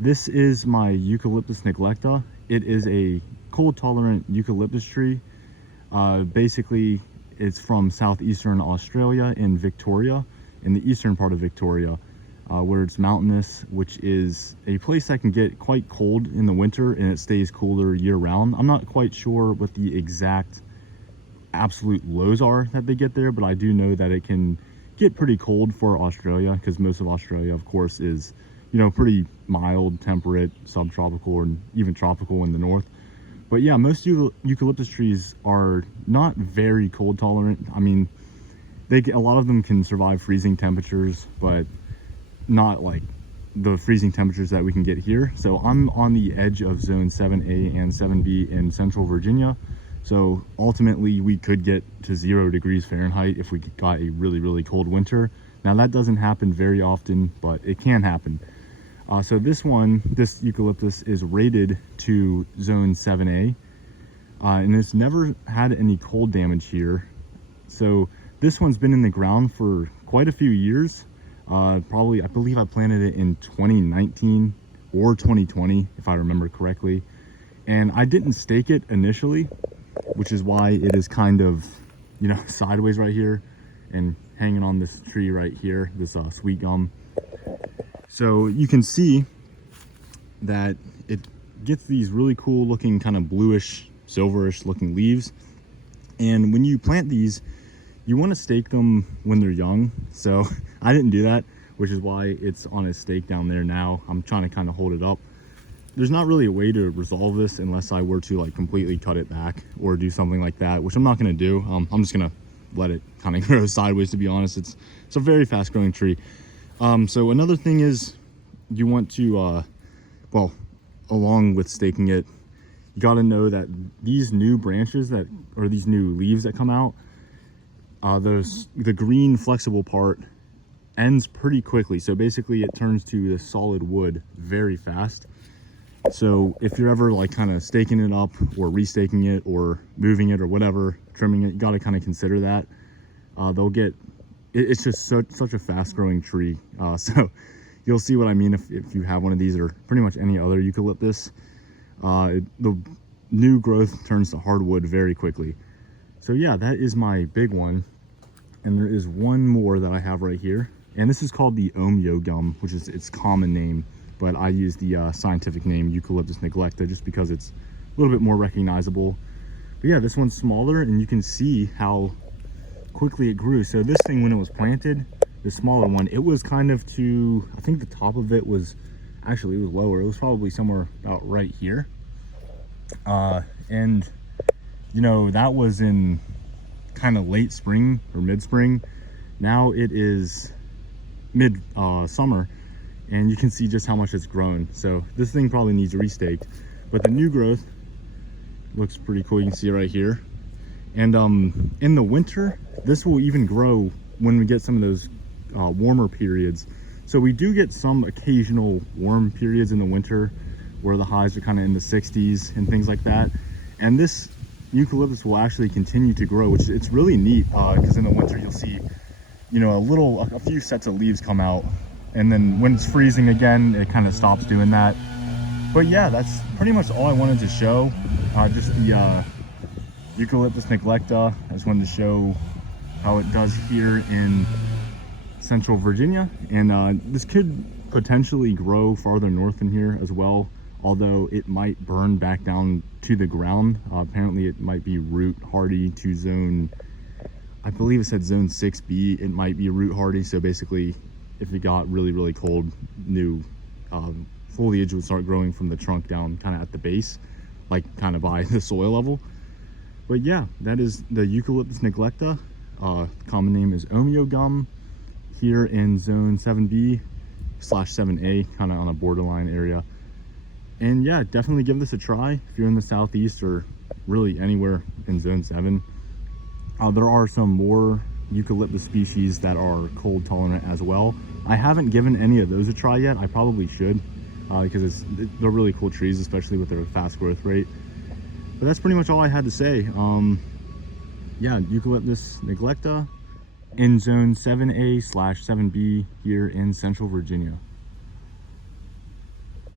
This is my Eucalyptus neglecta. It is a cold tolerant eucalyptus tree. Basically, it's from southeastern Australia in Victoria, in the eastern part of Victoria, where it's mountainous, which is a place that can get quite cold in the winter and it stays cooler year round. I'm not quite sure what the exact absolute lows are that they get there, but I do know that it can get pretty cold for Australia, because most of Australia, of course, is, you know, pretty mild, temperate, subtropical, or even tropical in the north. But yeah, most eucalyptus trees are not very cold tolerant. I mean, a lot of them can survive freezing temperatures, but not like the freezing temperatures that we can get here. So I'm on the edge of zone 7A and 7B in central Virginia. So ultimately we could get to 0 degrees Fahrenheit if we got a really cold winter. Now that doesn't happen very often, but it can happen. So this eucalyptus is rated to zone 7A, and it's never had any cold damage here. So this one's been in the ground for quite a few years. Probably, I believe I planted it in 2019 or 2020, if I remember correctly. And I didn't stake it initially, which is why it is kind of, you know, sideways right here and hanging on this tree right here, this sweet gum. So you can see that it gets these really cool looking kind of bluish, silverish looking leaves. And when you plant these, you want to stake them when they're young. So I didn't do that, which is why it's on a stake down there now. I'm trying to kind of hold it up. There's not really a way to resolve this unless I were to like completely cut it back or do something like that, which I'm not going to do. I'm just going to let it kind of grow sideways, to be honest. It's a very fast growing tree. So another thing is, you want to, well, along with staking it, you got to know that these new branches or these new leaves that come out, the green flexible part ends pretty quickly. So basically it turns to the solid wood very fast. So if you're ever like kind of staking it up or restaking it or moving it or whatever, trimming it, you got to kind of consider that. It's just such a fast growing tree. So you'll see what I mean if you have one of these or pretty much any other eucalyptus. The new growth turns to hardwood very quickly. So yeah, that is my big one. And there is one more that I have right here. And this is called the Omeo gum, which is its common name. But I use the scientific name Eucalyptus neglecta just because it's a little bit more recognizable. But yeah, this one's smaller and you can see how quickly it grew. So this thing, when it was planted, the smaller one, it was kind of I think the top of it was, actually it was lower. It was probably somewhere about right here. And you know, that was in kind of late spring or mid-spring. Now it is mid-summer, and you can see just how much it's grown. So this thing probably needs restaked, but the new growth looks pretty cool. You can see it right here. And in the winter, this will even grow when we get some of those warmer periods. So we do get some occasional warm periods in the winter where the highs are kind of in the 60s and things like that. And this eucalyptus will actually continue to grow, which it's really neat, because in the winter you'll see, you know, a few sets of leaves come out, and then when it's freezing again, it kind of stops doing that. But yeah, that's pretty much all I wanted to show. Just the Eucalyptus neglecta. I just wanted to show how it does here in central Virginia, and this could potentially grow farther north in here as well, although it might burn back down to the ground. Apparently it might be root hardy to zone, I believe it said zone 6B. It might be root hardy, so basically if it got really cold, new foliage would start growing from the trunk down kind of at the base, like kind of by the soil level. But yeah, that is the Eucalyptus neglecta. Common name is Omeo gum, here in zone 7B/7A, kind of on a borderline area. And yeah, definitely give this a try if you're in the southeast or really anywhere in zone 7. There are some more eucalyptus species that are cold tolerant as well. I haven't given any of those a try yet. I probably should, because they're really cool trees, especially with their fast growth rate. But that's pretty much all I had to say. Yeah, Eucalyptus neglecta in zone 7A/7B here in central Virginia.